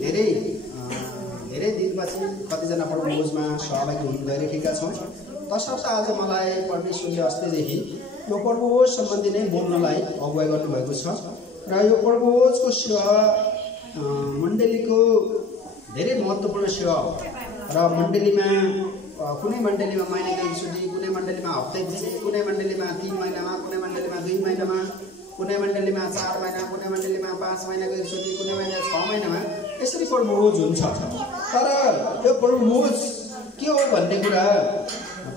धेरै दिनपछि कतिजना प्रभुभोजमा सहभागी हुन गइरहेका छौँ। तसर्थ आज मलाई परमेश्वरले अस्तिदेखि यो प्रभुभोज सम्बन्धी नै बोल्नलाई अगुवाई गर्नुभएको छ र यो प्रभुभोजको सेवा मण्डलीको धेरै महत्त्वपूर्ण सेवा हो र मण्डलीमा कुनै मण्डलीमा महिनाको एकचोटि, कुनै मण्डलीमा हप्तैपछि, कुनै मण्डलीमा 3 महिनामा, कुनै मण्डलीमा 2 महिनामा, कुनै मण्डलीमा 4 महिना, कुनै मण्डलीमा 5 महिनाको एकचोटि, कुनै महिना 6 महिनामा यसरी प्रभुभोज हुन्छ। तर यो प्रभुभोज के हो भन्ने कुरा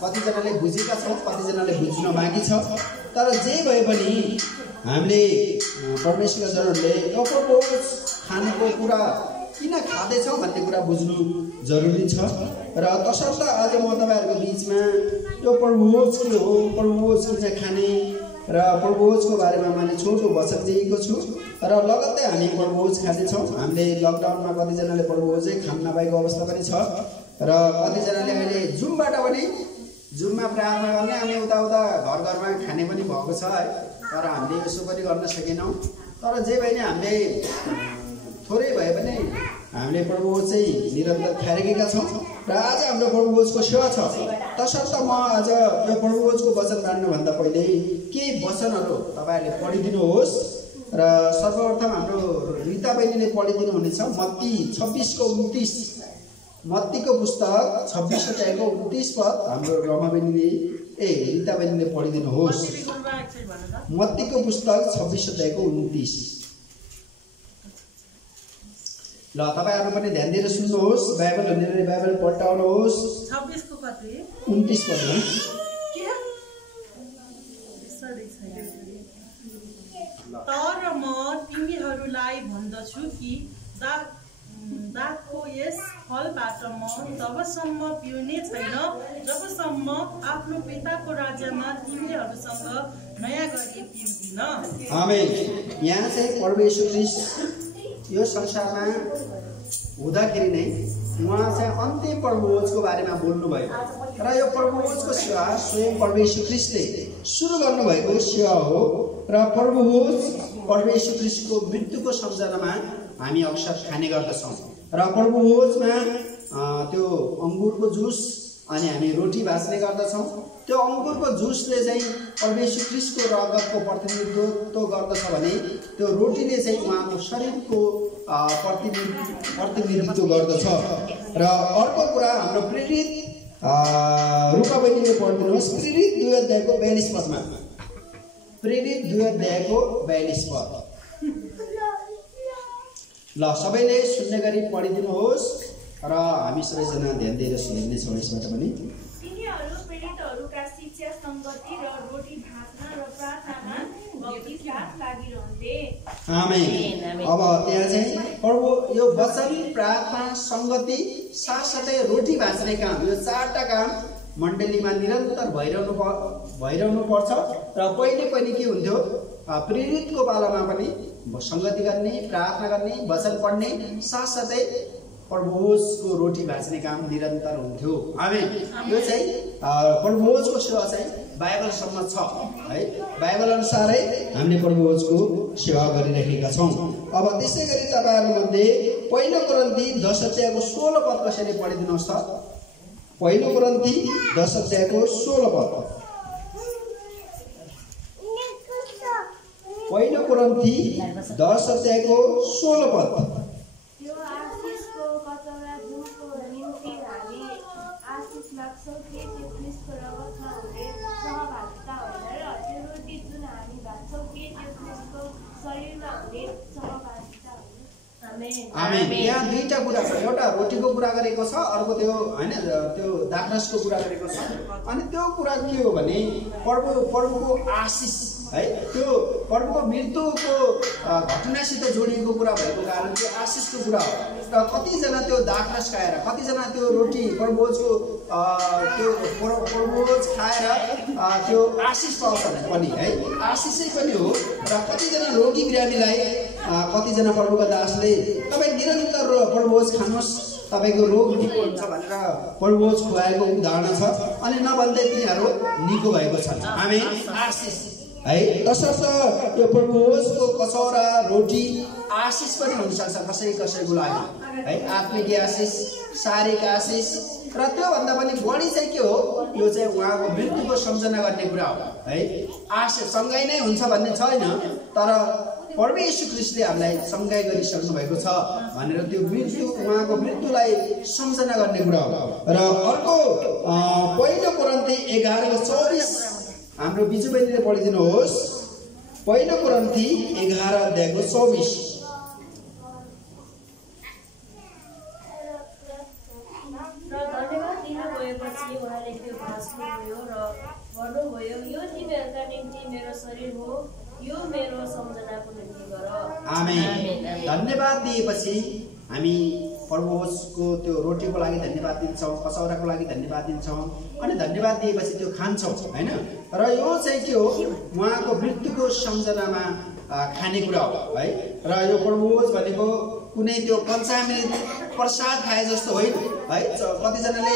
कतिजनाले बुझेका छौँ, कतिजनाले बुझ्न बाँकी छ। तर जे भए पनि हामीले परमेश्वरका जनहरूले यो प्रभुभोज खानेको कुरा किन खाँदैछौँ भन्ने कुरा बुझ्नु जरुरी छ र तसर्थ आज म तपाईँहरूको बिचमा यो प्रभुभोज के हो, प्रभुभोज किन खाने र प्रभुभोजको बारेमा मैले छोटो वचन दिएको छु र लगत्तै हामी प्रभुभोज खानेछौँ। हामीले लकडाउनमा कतिजनाले प्रभुभोजै खान नपाएको अवस्था पनि छ र कतिजनाले अहिले जुमबाट पनि जुममा प्रार्थना गर्ने अनि उता घर घरमा खाने पनि भएको छ है। तर हामीले यसो पनि गर्न सकेनौँ। तर जे भए पनि हामीले थोरै भए पनि हामीले प्रभुभोज चाहिँ निरन्तर खाइरहेका छौँ र आज हाम्रो प्रभुभोजको सेवा छ। तसर्थ म आज यो प्रभुभोजको वचन बाँड्नुभन्दा पहिले केही वचनहरू तपाईँहरूले पढिदिनुहोस् र सर्वप्रथम हाम्रो रिता बहिनीले पढिदिनु हुनेछ मत्ती 26:29। मत्तीको पुस्तक 26 अध्यायको 29 पद हाम्रो रमा बहिनीले रिता बहिनीले पढिदिनुहोस्। मत्तीको पुस्तक 26 अध्यायको 29। ल तपाईहरु पनि ध्यान दिएर सुन्नुहोस्। बाइबल हुनेले बाइबल पढ्टाउनुहोस्। 26 को कति 29 पद हो। तर म तिमीहरूलाई भन्दछु कि दागको यस फलबाट म तबसम्म पिउने छैन जबसम्म आफ्नो पिताको राज्यमा तिमीहरूसँग नयाँ गरी पिउँदिन। आमेन। यहाँ चाहिँ परमेश्वर ख्रीष्ट यो संसारमा हुँदाखेरि नै उहाँ चाहिँ अन्तिम प्रभुभोजको बारेमा बोल्नुभयो र यो प्रभुभोजको सेवा स्वयं परमेश्वर ख्रीष्टले सुरु गर्नुभएको सेवा हो र प्रभुभोज परमेश्वर ख्रीष्टको मृत्युको सम्झनामा हामी अक्सर खाने गर्दछौँ र प्रभुभोजमा त्यो अङ्गुरको जुस अनि हामी रोटी भाँच्ने गर्दछौँ। त्यो अङ्गुरको जुसले चाहिँ परमेश्वर ख्रीष्टको रगतको प्रतिनिधित्व गर्दछ भने त्यो रोटीले चाहिँ उहाँको शरीरको प्रतिनिधित्व गर्दछ। र अर्को कुरा हाम्रो प्रेरित रूपा बहिनीले पढिदिनुहोस्। प्रेरित 2 अध्यायको 42 पदमा। प्रेरित 2 अध्यायको 42 पद। ल सबैले सुन्ने गरी पढिदिनुहोस् र हामी सबैजना ध्यान दिएर सुन्नेछौँ यसबाट पनि। तिनीहरू प्रेरितहरूका शिक्षा संगति र रोटी भाँच्न र प्रार्थनामा भक्ति साथ लागिरहन्थे। आमेन। अब त्यहाँ चाहिँ प्रभु यो वचन प्रार्थना संगति साथसाथै रोटी भाँच्ने काम यो चारवटा काम मण्डलीमा निरन्तर भइरहनु पर्छ र पहिले पनि के हुन्थ्यो प्रेरितको पालामा पनि संगति गर्ने, प्रार्थना गर्ने, वचन पढ्ने साथसाथै प्रभुभोजको रोटी भाँच्ने काम निरन्तर हुन्थ्यो। आमेन। यो चाहिँ प्रभुभोजको सेवा चाहिँ बाइबलसम्म छ है। बाइबल अनुसारै हामीले प्रभुभोजको सेवा गरिरहेका छौँ। अब त्यसै गरी तपाईहरुमध्ये पहिलो कोरिन्थी 10 अध्यायको 16 पद कसैले पढिदिनुहोस् त। पहिलो कोरिन्थी 10 अध्यायको 16 पद। पहिलो कोरिन्थी 10 अध्यायको 16 पद। यो आशिषको कचौरा जुनको निम्ति हामी आशिष लाग्छौँ कि त्यो ख्रीष्टको रगतमा हुने सहभागिता होइन र त्यो रोटी जुन हामी भाँच्छौँ कि त्यो ख्रीष्टको शरीरमा हुने सहभागिता होइन। आमेन। यहाँ दुईटा कुरा छ। एउटा रोटीको कुरा गरेको छ, अर्को त्यो हैन त्यो दाखरसको कुरा गरेको छ। अनि त्यो कुरा के हो भने प्रभुको आशिष है। त्यो प्रभुको मृत्युको घटनासित जोडिएको कुरा भएको कारण त्यो आशिषको कुरा हो। र कतिजना त्यो दाखरस खाएर, कतिजना त्यो रोटी प्रभुभोजको त्यो प्रभुभोज खाएर त्यो आशिष पाउँछन् पनि है। आशिषै पनि हो। र कतिजना रोगी बिरामीलाई कतिजना प्रभुका दासले तपाईँ निरन्तर प्रभुभोज खानुहोस् तपाईको रोग निको हुन्छ भनेर प्रभुभोज खुवाएको उदाहरण छ। अनि नभन्दै तिनीहरू निको भएको छन्। आमेन। आशिष है। तसर्थ यो प्रभुको कचौरा रोटी आशिष पनि हुन सक्छ कसैको लागि है। आत्मिक आशिष, शारीरिक आशिष र त्योभन्दा पनि बढी चाहिँ के हो, यो चाहिँ उहाँको मृत्युको सम्झना गर्ने कुरा हो है। आशिष सँगै नै हुन्छ भन्ने छैन, तर परमेश्वर यीशु ख्रीष्टले हामीलाई सँगै गरिसक्नु भएको छ भनेर त्यो मृत्यु, उहाँको मृत्युलाई सम्झना गर्ने कुरा हो। र अर्को 1 कोरिन्थी 11:24 हाम्रो बिजु बहिनीले पढिदिनुहोस्। 1 कोरिन्थी 11:24 गएपछि उहाँले त्यो भाँच्नुभयो र भन्नुभयो, यो तिमीहरूका निम्ति मेरो शरीर हो, यो मेरो सम्झनाको निम्ति गर। आमेन। धन्यवाद दिएपछि हामी प्रभुको त्यो रोटीको लागि धन्यवाद दिन्छौँ, कचौराको लागि धन्यवाद दिन्छौँ, अनि धन्यवाद दिएपछि त्यो खान्छौँ हैन। र यो चाहिँ के हो, उहाँको मृत्युको सम्झनामा खाने कुरा हो है। र यो प्रभुज भनेको कुनै त्यो पञ्चामृत प्रसाद खाए जस्तो होइन है। कतिजनाले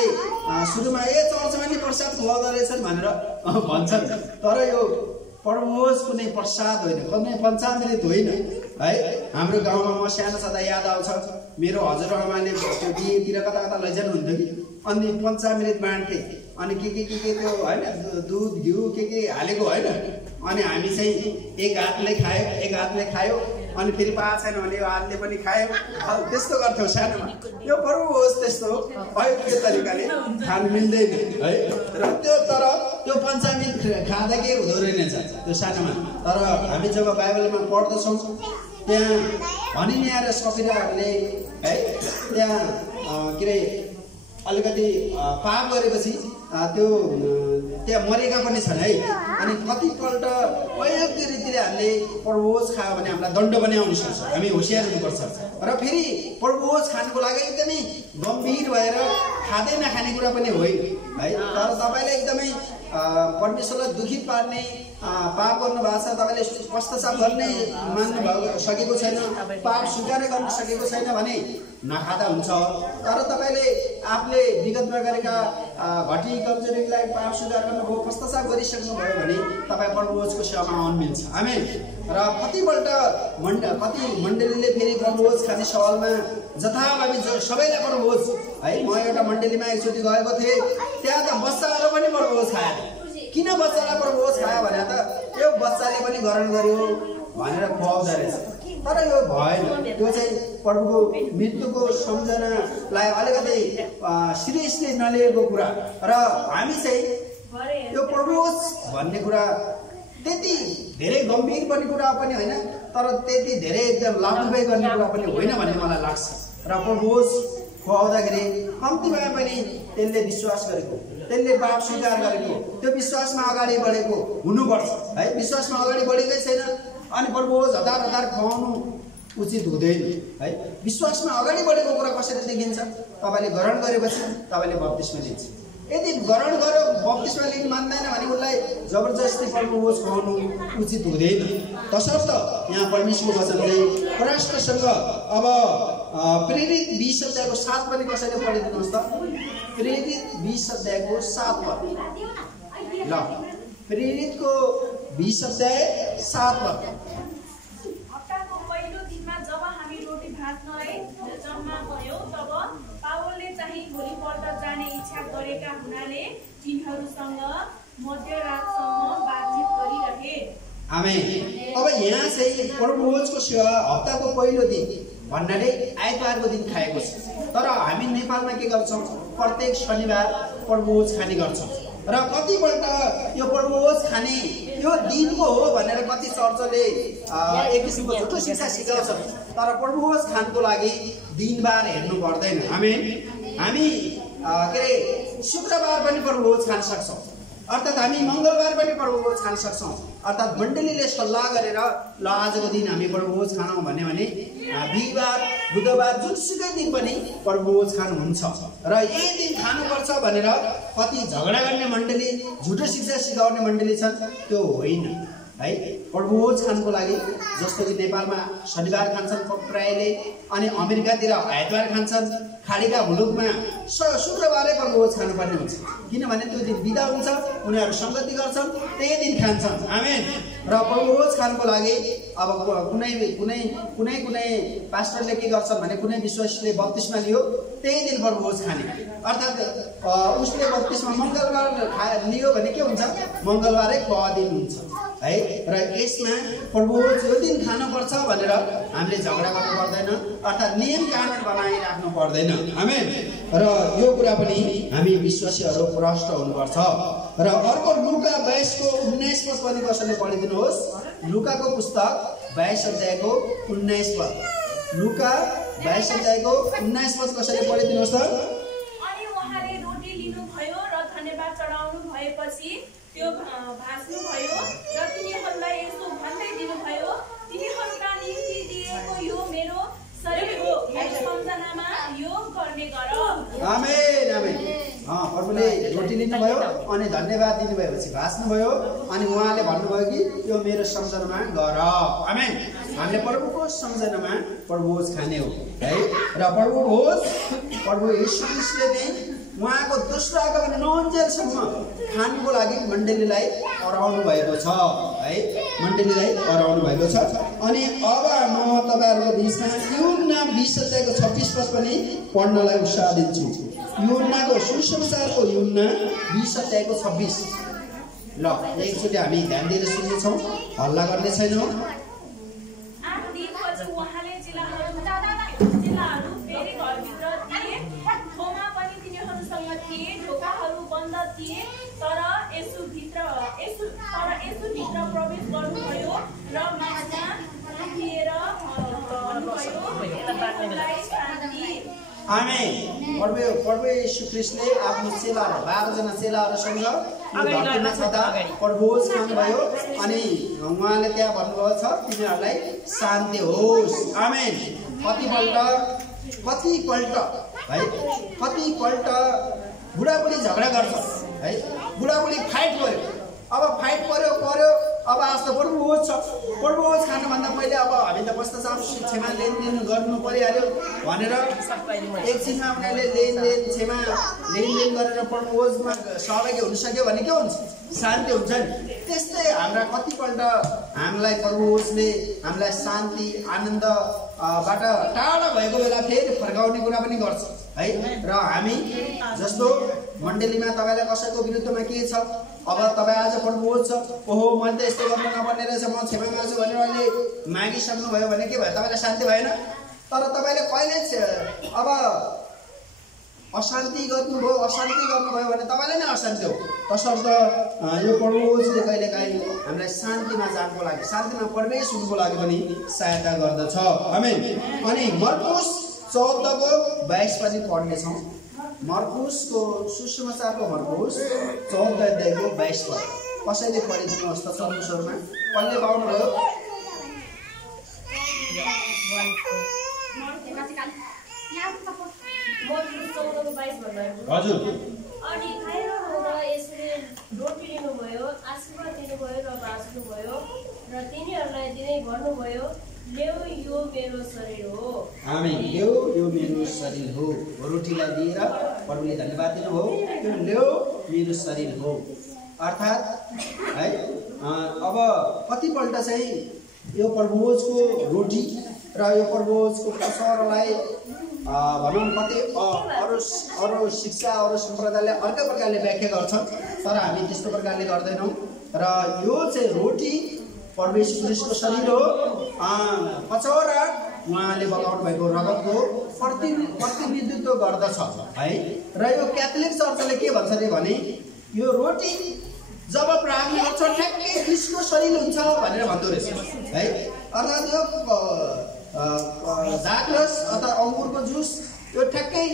सुरुमा चर्चमा नि प्रसाद खुवाउँदो रहेछन् भनेर भन्छन्, तर यो प्रभुज कुनै प्रसाद होइन, कुनै पञ्चामृत होइन है। हाम्रो गाउँमा म सानो छँदा याद आउँछ, मेरो हजुरआमाले त्यो बिहेतिर कता कता लैजानुहुन्थ्यो कि, अनि पञ्चामृत बाँड्थे, अनि के त्यो होइन, दुध घिउ के हालेको होइन, अनि हामी चाहिँ एक हातले खायो, एक हातले खायो, अनि फेरि पाएको छैन भने यो हातले पनि खायो, त्यस्तो गर्थ्यौँ सानोमा। यो प्रभु होस् त्यस्तो अयोग्य तरिकाले खानु मिल्दैन है। र तर त्यो पञ्चामृत खाँदा के हुँदो रहेनछ त्यो सानोमा। तर हामी जब बाइबलमा पढ्दछौँ त्यहाँ भनिने र सपिराहरूले है, त्यहाँ के अरे अलिकति पाप गरेपछि त्यो त्यहाँ मरेका पनि छन् है। अनि कतिपल्ट अयोग्य रीतिले हामीले प्रभुज खायो भने हामीलाई दण्ड पनि आउन सक्छ, हामी होसियार हुनुपर्छ। र फेरि प्रभुज खानको लागि एकदमै गम्भीर भएर खाँदै नखाने कुरा पनि होइन है। तर तपाईँले एकदमै परमेश्वरलाई दुखी पार्ने पाप गर्नु भएको छ, तपाईँले पश्चाताप गर्ने मान्नु सकेको छैन, पाप स्वीकार गर्न सकेको छैन भने नखाँदा हुन्छ। तर तपाईँले आफूले विगतमा गरेका घटी कमजोरीलाई पाप स्वीकार गर्नुभयो, पश्चाताप गरिसक्नुभयो भने तपाईँ प्रभुजको सेवामा आउनु मिल्छ। आमेन। र कतिपल्ट कति मण्डलीले फेरि प्रभुज खाने सवालमा जथाभावी सबैलाई प्रभुज है। म एउटा मण्डलीमा एकचोटि गएको थिएँ, त्यहाँ त बच्चाहरू पनि प्रभुज खायो। किन बच्चालाई प्रभुज खायो भने त यो बच्चाले पनि ग्रहण गर्यो भनेर खुवाउँदो रहेछ। तर यो भएन, त्यो चाहिँ प्रभुको मृत्युको सम्झनालाई अलिकति सिरियसली नलिएको कुरा। र हामी चाहिँ यो प्रभुज भन्ने कुरा त्यति धेरै गम्भीर पनि कुरा पनि होइन, तर त्यति धेरै एकदम लाभदायी गर्ने कुरा पनि होइन भन्ने मलाई लाग्छ। र प्रभुज खुवाउँदाखेरि कम्तीमा पनि त्यसले विश्वास गरेको, त्यसले पाप स्वीकार गरेको, त्यो विश्वासमा अगाडि बढेको हुनुपर्छ है। विश्वासमा अगाडि बढेकै छैन अनि प्रभुज हतार खुवाउनु उचित हुँदैन है। विश्वासमा अगाडि बढेको कुरा कसरी देखिन्छ, तपाईँले ग्रहण गरेपछि तपाईँले बप्तिस्मा लिन्छ। यदि ग्रहण गर्यो बप्तिस्मा लिनु मान्दैन भने उसलाई जबरजस्ती प्रभुज खुवाउनु उचित हुँदैन। तसर्थ यहाँ परमेश्वरको वचनले परराष्ट्रसँग अब प्रेरित 20 अध्यायको 7 पनि कसैले पढिदिनुहोस् त। प्रेरित 20 अध्यायको 7 पद ल, प्रेरितको 20 अध्याय 7 पद। हप्ताको पहिलो दिनमा जब हामी रोटी भात नलाई जम्मा गयौँ, तब पावलले चाहिँ भोलिपल्ट जाने इच्छा गरेका हुनाले तिनीहरूसँग मध्यरातसम्म बातचित गरिरहे। आमेन। अब यहाँ चाहिँ प्रभुजको सेवा हप्ताको पहिलो दिन भन्नाले आइतबारको दिन खाएको छ। तर हामी नेपालमा के गर्छौँ, प्रत्येक शनिबार प्रभुज खाने गर्छौँ। र कतिपल्ट यो प्रभुज खाने यो दिनको हो भनेर कति चर्चले एक किसिमको झुटो शिक्षा सिकाउँछ। तर प्रभुज खानको लागि दिनबार हेर्नु पर्दैन। आमेन। हामी के अरे शुक्रबार पनि प्रभुज खान सक्छौँ, अर्थात् हामी मङ्गलबार पनि प्रभुभोज खान सक्छौँ। अर्थात् मण्डलीले सल्लाह गरेर ल आजको दिन हामी प्रभुभोज खानौँ भन्यो भने बिहिबार बुधबार जुनसुकै दिन पनि प्रभुभोज खानु हुन्छ। र यही दिन खानुपर्छ भनेर कति झगडा गर्ने मण्डली, झुटो शिक्षा सिकाउने मण्डली छन्, त्यो होइन। है प्रभुभोज खानको लागि। जस्तो कि नेपालमा शनिबार खान्छन् प्रायले, अनि अमेरिकातिर आइतबार खान्छन्, खाडीका मुलुकमा शुक्रबारै प्रभुभोज खानुपर्ने हुन्छ, किनभने त्यो दिन बिदा हुन्छ, उनीहरू संगति गर्छन्, त्यही दिन खान्छन्। आमेन। र प्रभुभोज खानको लागि अब कुनै कुनै कुनै कुनै पास्टरले के गर्छन् भने कुनै विश्वासीले बत्तिसमा लियो त्यही दिन प्रभुभोज खाने, अर्थात् उसले बत्तिसमा मङ्गलबार लियो भने के हुन्छ, मङ्गलबारै दिन हुन्छ है। र यसमा प्रभुभोज यो दिन खानुपर्छ भनेर हामीले झगडा गर्नु पर्दैन, अर्थात् नियम कानुन बनाइराख्नु पर्दैन। आमेन। र यो कुरा पनि हामी विश्वासीहरू प्रष्ट हुनुपर्छ। र अर्को लुका 22 को 19 पद पनि कसैले पढिदिनुहोस्। लुकाको पुस्तक 22 अध्यायको 19 पद। लुका 22 अध्यायको 19 पद कसैले पढिदिनुहोस् त। अनि उहाँले रोटी लिनुभयो र धन्यवाद चढाउनु भएपछि त्यो भाँच्नु भयो र तिनीहरूलाई यसो भन्दै दिनुभयो, तिनीहरूका निम्ति दिएको यो मेरो शरीर हो, मेरो सम्झनामा यो गर्ने गर। आमेन आमेन। प्रभुले रोटी लिनुभयो अनि धन्यवाद दिनुभएपछि भाँच्नुभयो अनि उहाँले भन्नुभयो कि यो मेरो सम्झनामा गर। आमेन। हामीले प्रभुको सम्झनामा प्रभुभोज खाने हो है। र प्रभुभोज प्रभु येशू ख्रीष्टले नै उहाँको दोस्रो आगमन नहुन्जेलसम्म खानको लागि मण्डलीलाई अराउनु भएको छ है, मण्डलीलाई अराउनु भएको छ। अनि अब म तपाईहरुको बीचमा यूहन्ना 20 अध्यायको 26 पद पनि पढ्नलाई उत्साह दिन्छु। यूहन्नाको सुसमाचारको यूहन्ना 20 अध्यायको 26। ल एकचोटि हामी ध्यान दिएर सुन्नेछौँ, हल्ला गर्ने छैनौँ। 8 दिनपछि उहाँले चिलाहरू फेरि घरभित्र दिए, थोमा पनि तिनीहरूसँग थिए, ढोकाहरू बन्द थिए, तर यसु भित्र प्रवेश गर्नुभयो र मासमा उभिएर भन्नुभयो, शान्ति। आमेन। प्रभु येशू ख्रीष्टले आफ्नो चेलाहरू 12 जना चेलाहरूसँग यो धरतीमा छँदा प्रभुभोज खानुभयो अनि उहाँले त्यहाँ भन्नुभएको छ तिनीहरूलाई शान्ति होस्। आमेन। कतिपल्ट है, कतिपल्ट बुढाबुढी झगडा गर्छ है, बुढाबुढी फाइट गर्यो, अब फाइट पर्यो अब आज त प्रभुभोज छ, प्रभुभोज खानुभन्दा पहिले अब हामी त पश्चाताप क्षमा लेनदेन गर्नु परिहाल्यो भनेर एकछिनमा उनीहरूले लेनदेन गरेर प्रभुभोजमा सहभागी हुन सक्यो भने के हुन्छ, शान्ति हुन्छ नि। त्यस्तै हाम्रा कतिपल्ट हामीलाई प्रभुभोजले हामीलाई शान्ति आनन्द बाट टाढा भएको बेला फेरि फर्काउने कुरा पनि गर्छ है। र हामी जस्तो मण्डलीमा तपाईलाई कसैको विरुद्धमा के छ, अब तपाईँ आज प्रभुभोज छ, ओहो मैले त यस्तो गर्नु नपर्ने रहेछ, म क्षमा माग्छु भनेर अहिले मागिसक्नु भयो भने के भयो, तपाईँलाई शान्ति भएन। तर तपाईँले कहिले अब अशान्ति गर्नुभयो भने तपाईँलाई नै अशान्ति हो। तसर्थ यो प्रभुभोजले कहिलेकाहीँ हामीलाई शान्तिमा जानको लागि, शान्तिमा प्रवेश हुनुको लागि पनि सहायता गर्दछ। आमेन। अनि मर्कुस 14:22 पनि पढ्नेछौँ। मर्कुसको सुसमाचारको मर्कुस 14:22 पद कसैले पढिदिनुहोस् त सर्वस्वरमा। कसले पाउनुभयो? हजुर। अनि खाएर हुँदा यसले रोटी लिनुभयो, आशीर्वाद दिनुभयो र भाँच्नुभयो र तिनीहरूलाई दिँदै भन्नुभयो, ल्याऊ यो मेरो शरीर हो। आमेन। ल्याऊ यो मेरो शरीर हो। रोटीलाई दिएर प्रभुले धन्यवाद दिनुभयो, यो ल्याऊ मेरो शरीर हो। अर्थात् है अब कतिपल्ट चाहिँ यो प्रभुभोजको रोटी र यो प्रभुभोजको प्रसारलाई भनौँ कति अरू शिक्षा अरू सम्प्रदायले अर्कै प्रकारले व्याख्या गर्छन्, तर हामी त्यस्तो प्रकारले गर्दैनौँ। र यो चाहिँ रोटी प्रभु येशू ख्रीष्टको शरीर हो, कचौरा उहाँले बगाउनु भएको रगतको प्रतिनिधित्व गर्दछ है। र यो क्याथोलिक चर्चले के भन्छ अरे भने यो रोटी जब प्रार्थना गर्छ ठ्याक्कै ख्रीष्टको शरीर हुन्छ भनेर भन्दो रहेछ है। अर्थात् यो द्राक्षरस अथवा अङ्गुरको जुस यो ठ्याक्कै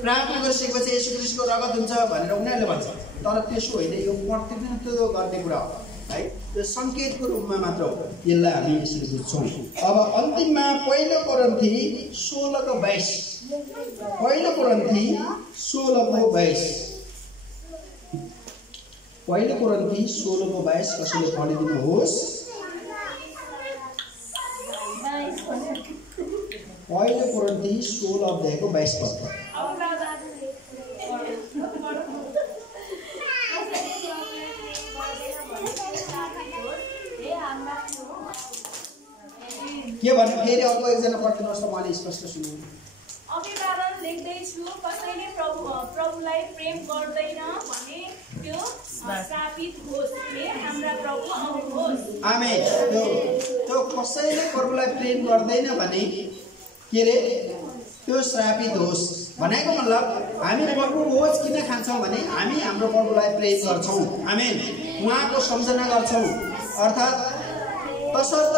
प्रार्थना गरिसकेपछि येशू ख्रीष्टको रगत हुन्छ भनेर उनीहरूले भन्छ, तर त्यसो होइन, यो प्रतिनिधित्व गर्ने कुरा हो है, यो सङ्केतको रूपमा मात्र हो। यसलाई हामी यसरी बुझ्छौँ। अब अन्तिममा 1 कोरिन्थी 16:22 1 कोरिन्थी 16:22 1 कोरिन्थी 16:22 कसैले पढिदिनुहोस्। पहिलो कोरिन्थी 16 अध्यायको 22 पद। के भन्नु फेरि अर्को एकजना पढिदिनुहोस् त, मैले स्पष्ट सुन्नु। अभिवादन लेख्दैछु, कसैले प्रभुलाई प्रेम गर्दैन भने त्यो श्रापित होस्, हे हाम्रा प्रभु आउनुहोस्। आमेन। त्यो कसैले प्रभुलाई प्रेम गर्दैन भने के रे त्यो श्रापित होस् भनेको मतलब हामी प्रभु होस् किन खान्छौँ भने हामी हाम्रो प्रभुलाई प्रेम गर्छौँ। आमेन। उहाँको सम्झना गर्छौँ। अर्थात् तसर्थ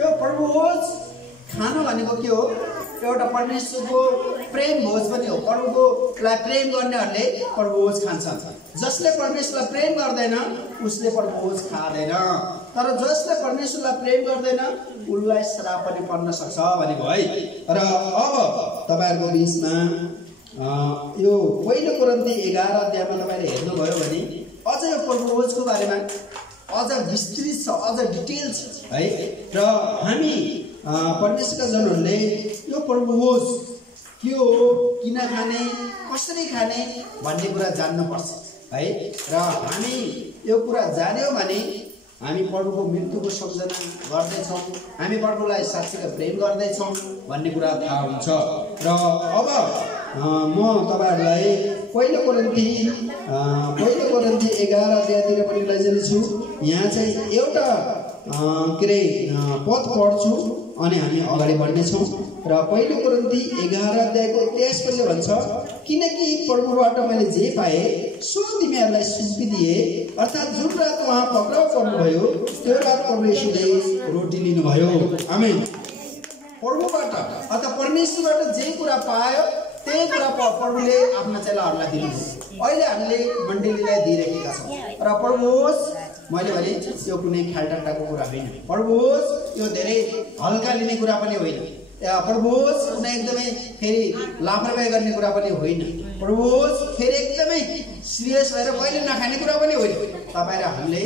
यो प्रभु होस् खानु भनेको के हो? एउटा परमेश्वरको प्रेम भोज पनि हो। प्रभुकोलाई प्रेम गर्नेहरूले प्रभु भोज खान्छन्। जसले परमेश्वरलाई प्रेम गर्दैन उसले प्रभु भोज खाँदैन। तर जसले परमेश्वरलाई प्रेम गर्दैन उसलाई श्राप पनि पर्न सक्छ भनेको है। र अब तपाईँहरूको बिचमा यो पहिलो कोरिन्थी 11 अध्यायमा तपाईँले हेर्नुभयो भने अझ यो प्रभु भोजको बारेमा अझ विस्तृत छ, अझ डिटेल छ है। र हामी परमेश्वरका जनहरूले यो प्रभु भोज के हो, किन खाने, कसरी खाने भन्ने कुरा जान्नुपर्छ है। र हामी यो कुरा जान्यौँ भने हामी प्रभुको मृत्युको सम्झना गर्दैछौँ, हामी प्रभुलाई साँच्चै प्रेम गर्दैछौँ भन्ने कुरा थाहा हुन्छ। र अब म तपाईँहरूलाई पहिलो कोरिन्थी 11 अध्यायतिर पनि लैजानेछु। यहाँ चाहिँ एउटा के अरे पद पढ्छु अनि हामी अगाडि बढ्नेछौँ। र पहिलो कोरिन्थी 11 अध्यायको 23 पदले भन्छ, किनकि प्रभुबाट मैले जे पाएँ सो तिमीहरूलाई सुम्पिदिए, अर्थात् जुन रात उहाँ पक्राउ पर्नुभयो त्यो रात प्रभु येशूले रोटी लिनुभयो। आमेन। प्रभुबाट अथवा परमेश्वरबाट जे कुरा पायो त्यही कुरा प्रभुले आफ्ना चेलाहरूलाई दिनुभयो। अहिले हामीले मण्डलीलाई दिइरहेका छौँ। र प्रभु होस् मैले भने यो कुनै ख्यालटट्टाको कुरा होइन। प्रभु होस् यो धेरै हल्का लिने कुरा पनि होइन। प्रभु होस् कुनै एकदमै फेरि लापरवाही गर्ने कुरा पनि होइन। प्रभु होस् फेरि एकदमै सिरियस भएर कहिले नखाने कुरा पनि होइन। तपाईँ र हामीले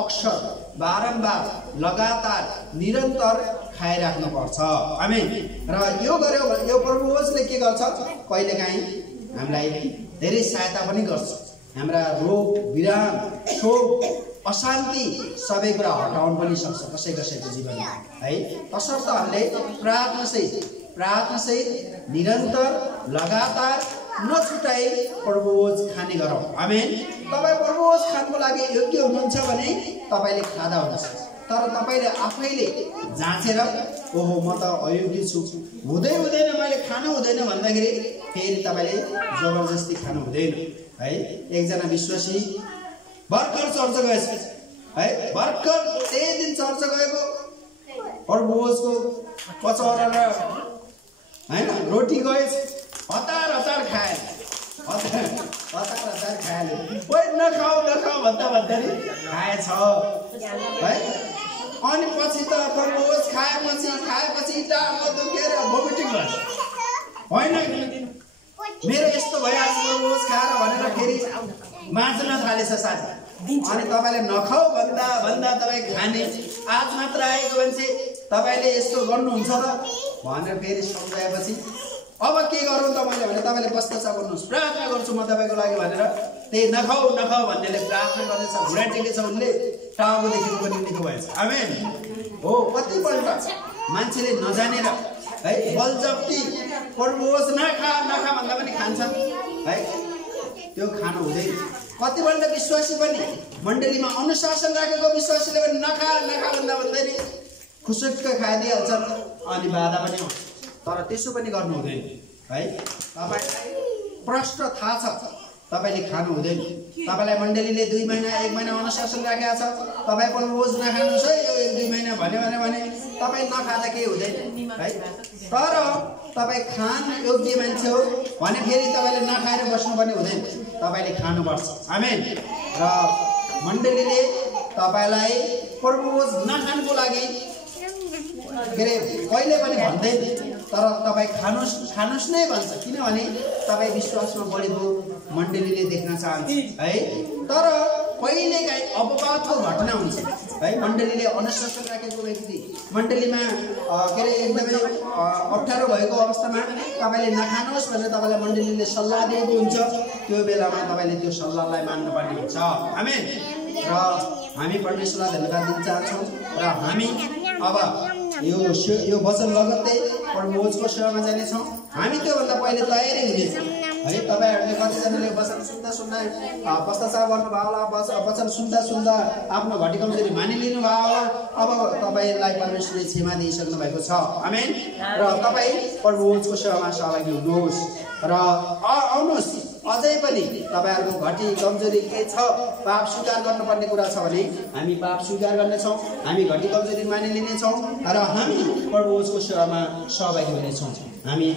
अक्सर बारम्बार लगातार निरन्तर खाइराख्नुपर्छ। आमेन। र यो गर्यो भने यो प्रभु होस्ले के गर्छ, कहिलेकाहीँ हामीलाई धेरै सहायता पनि गर्छ। हाम्रा रोग विराम शोक अशान्ति सबै कुरा हटाउन पनि सक्छ कसैको जीवनमा है। तसर्थ हामीले प्रार्थनासहित निरन्तर लगातार नछुटाई प्रभु भोज खाने गरौँ। आमेन। तपाईँ प्रभु भोज खानको लागि योग्य हुनुहुन्छ भने तपाईँले खाँदा हुन्छ। तर तपाईँले आफैले जाँचेर ओहो म त अयोग्य छु, हुँदैन मैले खानु हुँदैन भन्दाखेरि फेरि तपाईँले जबरजस्ती खानु हुँदैन है। एकजना विश्वासी भर्खर चर्च गएछ है, भर्खर त्यही दिन चर्च गएको प्रभु भोजको कचौरा र होइन रोटी गएछ, हतार खाए, हतार खाए, कोही नखाऊ भन्दाखेरि खाएछ है। अनि पछि त प्रभु भोज खाएपछि टाउको दुखेर भोमिटिङ गर्छ होइन। मेरो यस्तो भयो आज प्रभु भोज खाएर भनेर फेरि माझ्न थालेछ साथी। अनि तपाईँले नखाऊ भन्दा तपाईँ खाने, आज मात्र आएको मान्छे तपाईँले यस्तो गर्नुहुन्छ र भनेर फेरि सम्झाएपछि अब के गरौँ त मैले भने तपाईँले पश्चाताप गर्नुहोस्, प्रार्थना गर्छु म तपाईँको लागि भनेर त्यही नखाऊ भन्नेले प्रार्थना गर्नेछ, घुँडा टेकेछ, उनले टाउकोदेखि पनि निको भएछ। आमेन हो। कतिपल्ट मान्छेले नजानेर है बलजफ्ती प्रभु होस् नखा भन्दा पनि खान्छ है, त्यो खानु हुँदैन। कतिपल्ट विश्वासी पनि मण्डलीमा अनुशासन राखेको विश्वासीले पनि नखा भन्दा नि खुसुक्क खाइदिइहाल्छन् अनि बाधा पनि आउँछ। तर त्यसो पनि गर्नु हुँदैन है। तपाईँलाई प्रष्ट थाहा छ तपाईँले खानु हुँदैन। तपाईँलाई मण्डलीले 2 महिना 1 महिना अनुशासन राखेको छ, तपाईँ पनि रोज नखानुहोस् है यो 1-2 महिना भने तपाईँ नखाँदा केही हुँदैन है। तर तपाईँ खान योग्य मान्छे हो भने फेरि तपाईँले नखाएर बस्नुपर्ने हुँदैन, तपाईँले खानुपर्छ। आमेन। र मण्डलीले तपाईँलाई प्रभु भोज नखानको लागि के अरे कहिले पनि भन्दैन, तर तपाईँ खानुहोस् नै भन्छ, किनभने तपाईँ विश्वासमा बढेको मण्डलीले देख्न चाहन्छ है। तर कहिलेकाहीँ अपवादको घटना हुन्छ है मण्डलीले अनुशासन राखेको व्यक्ति मण्डलीमा के अरे एकदमै अप्ठ्यारो भएको अवस्थामा तपाईले नखानुहोस् भनेर तपाईलाई मण्डलीले सल्लाह दिएको हुन्छ त्यो बेलामा तपाईले त्यो सल्लाहलाई मान्नुपर्ने हुन्छ आमेन र हामी परमेश्वरलाई धन्यवाद दिन चाहन्छौँ र हामी अब यो वचन लगत्तै प्रभुको सेवामा जानेछौँ हामी त्योभन्दा पहिले तयारी हुनेछौँ है तपाईहरुले कतिजनाले वचन सुन्दा पश्चाताप गर्नुभयो होला वचन सुन्दा आफ्नो घटी कमजोरी मानिलिनु भयो होला अब तपाईलाई परमेश्वरले क्षमा दिइसक्नु भएको छ आमेन र तपाई प्रभुको सेवामा सहभागी हुनुहोस् र आउनुहोस् अझै पनि तपाईहरुको घटी कमजोरी के छ पाप स्वीकार गर्नुपर्ने कुरा छ भने हामी पाप स्वीकार गर्नेछौँ हामी घटी कमजोरी मानिलिनेछौँ र हामी प्रभुको सेवामा सहभागी हुनेछौँ हामी